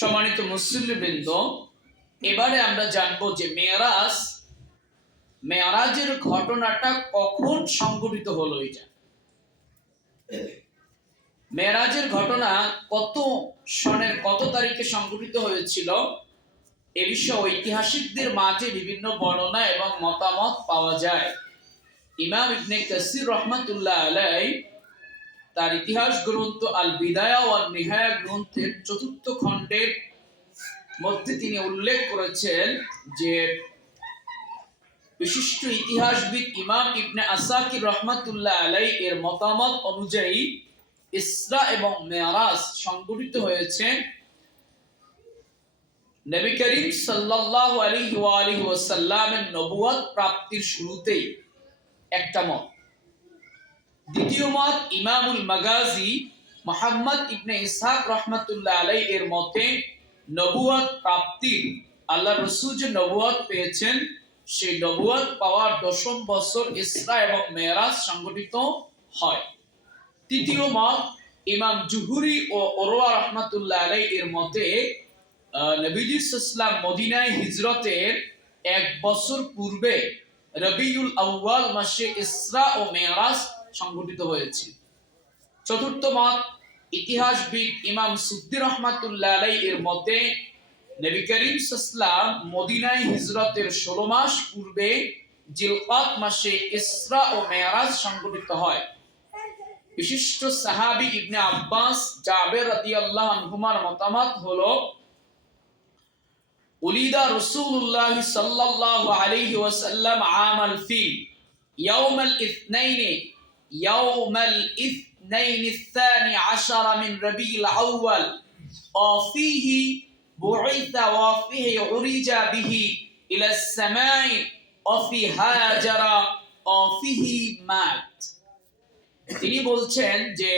সম্মানিত মুসলিমবৃন্দ এবারে আমরা জানব যে মেয়ারাজ, মেয়ারাজের ঘটনাটা কখন সংঘটিত হলো এটা? মেয়ারাজের ঘটনা কত সনের কত তারিখে সংঘটিত হয়েছিল, এ বিষয়ে ঐতিহাসিকদের মাঝে বিভিন্ন বর্ণনা এবং মতামত পাওয়া যায়। ইমাম ইবনে কাসির রহমাতুল্লাহ আলাই তার ইতিহাস গ্রন্থ আল বিদায়া ও আল নিহায়া গ্রন্থের চতুর্থ খণ্ডের মধ্যে তিনি উল্লেখ করেছেন যে বিশিষ্ট ইতিহাসবিদ ইমাম ইবনে আসাকির রহমাতুল্লাহ আলাই এর মতামত অনুযায়ী ইসরা এবং মেয়ারাজ সংগঠিত হয়েছে নবী করিম সাল্লাল্লাহু আলাইহি ওয়া আলিহি ওয়াসাল্লামের নবুয়ত প্রাপ্তির শুরুতেই একটা মত। দ্বিতীয় মত ইমামুল মাগাজি মোহাম্মদ ইবনে ইসহাক রহমাতুল্লাহ আলাই এর মতে নবুয়ত প্রাপ্তির আল্লাহ রসুল যে নবুয়ত পেয়েছেন, সেই নবুয়ত পাওয়ার দশম বছর ইসরা এবং মেয়ারাজ সংগঠিত হয়। তৃতীয় মত ইমাম জুহুরি ও ওরোয়া রহমাতুল্লাহ আলাই এর মতে নবীজি ইসলাম মদিনায় হিজরতের এক বছর পূর্বে রবিউল আউয়াল মাসে ইসরা ও মেয়ারাজ সংগঠিত হয়েছে। চতুর্থ মত, ইতিহাসবিদ ইমাম সুদ্দি রহমাতুল্লাহ আলাই এর মতে, নবী করিম সাল্লাম মদিনায় হিজরতের ষোলো মাস পূর্বে জিলকাত মাসে ইসরা ও মেয়ারাজ সংগঠিত হয়। বিশিষ্ট সাহাবি ইবনে আব্বাস জাবের রাদিয়াল্লাহু আনহুমার মতামত হলো, উলিদা রাসূলুল্লাহ সাল্লাল্লাহু আলাইহি ওয়াসাল্লাম আমাল ফিল ইয়াউমাল ইথনাইন ইয়াউমাল ইথনাইন الثاني عشر من ربيع الأول وفيه بعث وفيه عرج به إلى السماء وفي هاجر وفيه مات তিনি বলছেন যে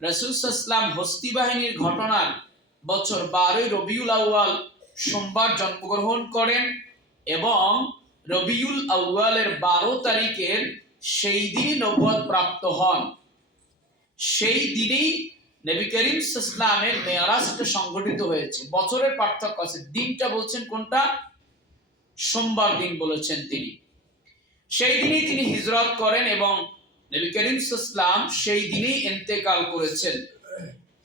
রসুলাম হস্তি বাহিনীর ঘটনার বছর বারোই রবিউল আউয়াল সোমবার জন্মগ্রহণ করেন এবং রবিউল আউয়ালের বারো তারিখের সেই দিনই নবুয়ত প্রাপ্ত হন। সেই দিনেই নবী করিম ইসলামের মেয়ারাজটা সংগঠিত হয়েছে। বছরের পার্থক্য আছে। দিনটা বলছেন কোনটা? সোমবার দিন বলেছেন তিনি। সেই দিনই তিনি হিজরত করেন এবং নবী করিম ইসলাম সেই দিনেই ইন্তেকাল করেছেন।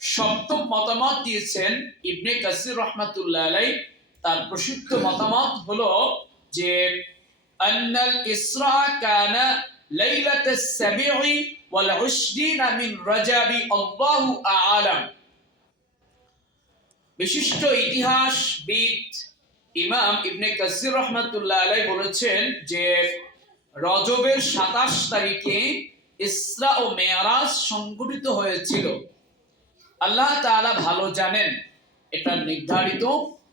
সপ্তম মতামত দিয়েছেন ইবনে কাসির রহমাতুল্লাহ আলাই তার প্রসিদ্ধ মতামত হলো যে, আন্নাল ইসরা কানা ইতিহাসবিদ ইমাম ইবনে কাসির বলেছেন যে রজবের সাতাশ তারিখে ইসরা ও মেয়ারাজ সংগঠিত হয়েছিল। আল্লাহ তাআলা ভালো জানেন, এটা নির্ধারিত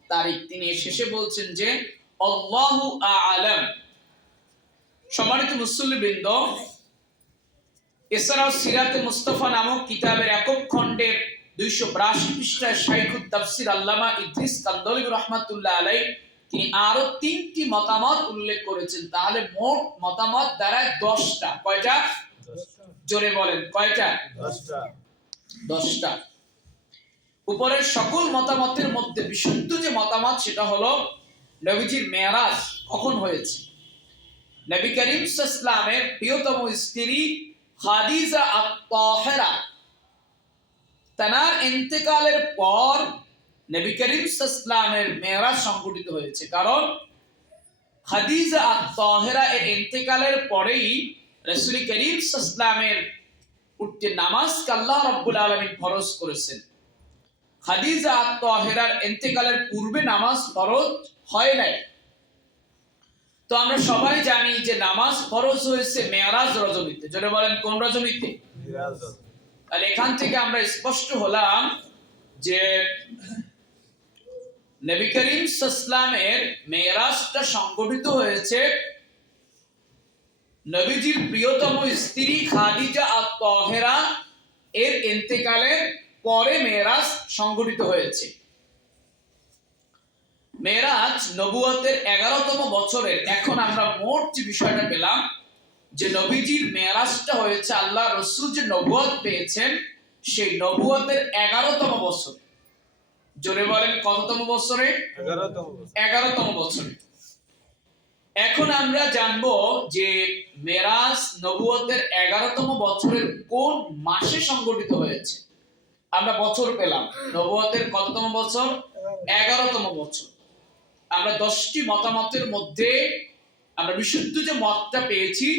তারিখ। তিনি শেষে বলছেন যে আল্লাহু আ'লাম সম্মানিত মুসল্লিবৃন্দ এছাড়াও সিরাতে মুস্তফা নামক কিতাবের একক খণ্ডের দুইশো বিরাশি পৃষ্ঠায় শাইখুদ তাফসির আল্লামা ইদ্রিস কান্দলি রহমাতুল্লাহ আলাই তিনি আরও তিনটি মতামত উল্লেখ করেছেন। তাহলে মোট মতামত দাঁড়ায় দশটা। কয়টা? জোরে বলেন কয়টা? দশটা। উপরের সকল মতামতের মধ্যে বিশুদ্ধ যে মতামত সেটা হলো নবীজির মেয়ারাজ কখন হয়েছে? নবী করিম ইসলামের প্রিয়তম স্ত্রী খাদিজা আত্তাহেরা। তানার ইন্তেকালের পর নবী করিম ইসলামের মেয়ারাজ সংগঠিত হয়েছে। কারণ খাদিজা আত্তাহেরা এর ইন্তেকালের পরেই রসুল করিম ইসলামের উঠতে নামাজকে আল্লাহ রাব্বুল আলামিন ফরজ করেছেন। খাদিজা আত্মাহেরার ইন্তেকালের পূর্বে নামাজ ফরজ হয় নাই। তো আমরা সবাই জানি যে নামাজ ফরজ হয়েছে মেয়ারাজ রজনীতে। জোরে বলেন কোন রজনীতে? তাহলে এখান থেকে আমরা স্পষ্ট হলাম যে নবী করিম মেয়ারাজটা সংগঠিত হয়েছে নবীজির প্রিয়তম স্ত্রী খাদিজা আত্মাহেরা এর ইন্তেকালের পরে মেয়েরাজ সংগঠিত হয়েছে। মেয়েরাজ নবুয়তের এগারোতম বছরের এখন আমরা মোট যে বিষয়টা পেলাম যে নবীজির মেয়ারাজটা হয়েছে আল্লাহ রসুল যে নবুয়ত পেয়েছেন সেই নবুয়তের এগারোতম বছর। জোরে বলেন কততম বছরে? এগারোতম বছরে। এখন আমরা জানব যে মেরাজ নবুয়তের এগারোতম বছরের কোন মাসে সংগঠিত হয়েছে। আমরা বছর পেলাম। নবুয়তের কততম বছর? এগারোতম বছর। আমরা দশটি মতামতের মধ্যে আমরা বিশুদ্ধ যে মতটা পেয়েছি,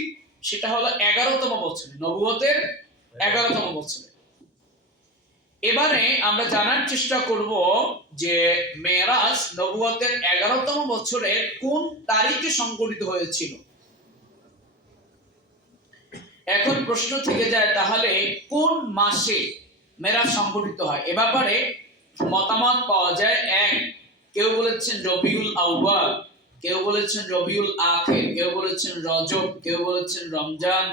সেটা হলো এগারোতম বছরে নবুয়তের এগারোতম বছরে। এবারে আমরা জানার চেষ্টা করব যে মেরাজ নবুয়তের এগারোতম বছরে কোন তারিখে সংগঠিত হয়েছিল। এখন প্রশ্ন থেকে যায়, তাহলে কোন মাসে মেরাজ সংগঠিত হয়? এ ব্যাপারে মতামত পাওয়া যায় এক কেউ বলেছেন রবিউল আউয়াল, কেউ বলেছেন রবিউল আখের, কেউ বলেছেন রজব, কেউ বলেছেন রমজান।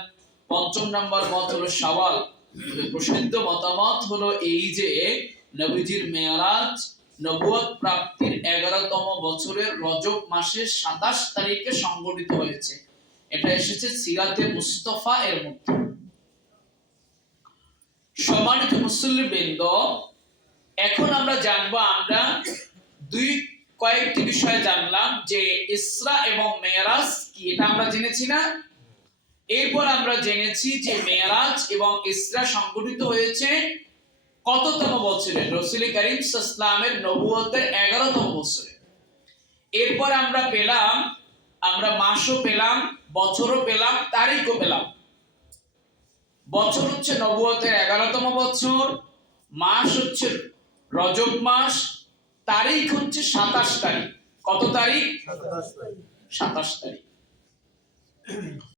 পঞ্চম নাম্বার মত হলো শাওয়াল তবে প্রসিদ্ধ মতামত হলো এই যে নবীজির মেয়ারাজ নবুয়ত প্রাপ্তির এগারোতম বছরের রজব মাসের সাতাশ তারিখে সংগঠিত হয়েছে। এটা এসেছে সিরাতে মুস্তফা এর মধ্যে। সম্মানিত মুসল্লি বৃন্দ এখন আমরা জানব কয়েকটি বিষয় জানলাম যে ইসরা এবং মেয়ারাজ কি, এটা আমরা জেনেছি না? এরপর আমরা জেনেছি যে মেয়ারাজ এবং ইসরা সংগঠিত হয়েছে কততম বছরে? রসুল করিম ইসলামের নবুয়তের এগারোতম বছরে। এরপর আমরা পেলাম, আমরা মাসও পেলাম, বছরও পেলাম, তারিখও পেলাম। বছর হচ্ছে নবুয়তের এগারোতম বছর, মাস হচ্ছে রজব মাস তারিখ হচ্ছে সাতাশ তারিখ। কত তারিখ? সাতাশ তারিখ। সাতাশ তারিখ।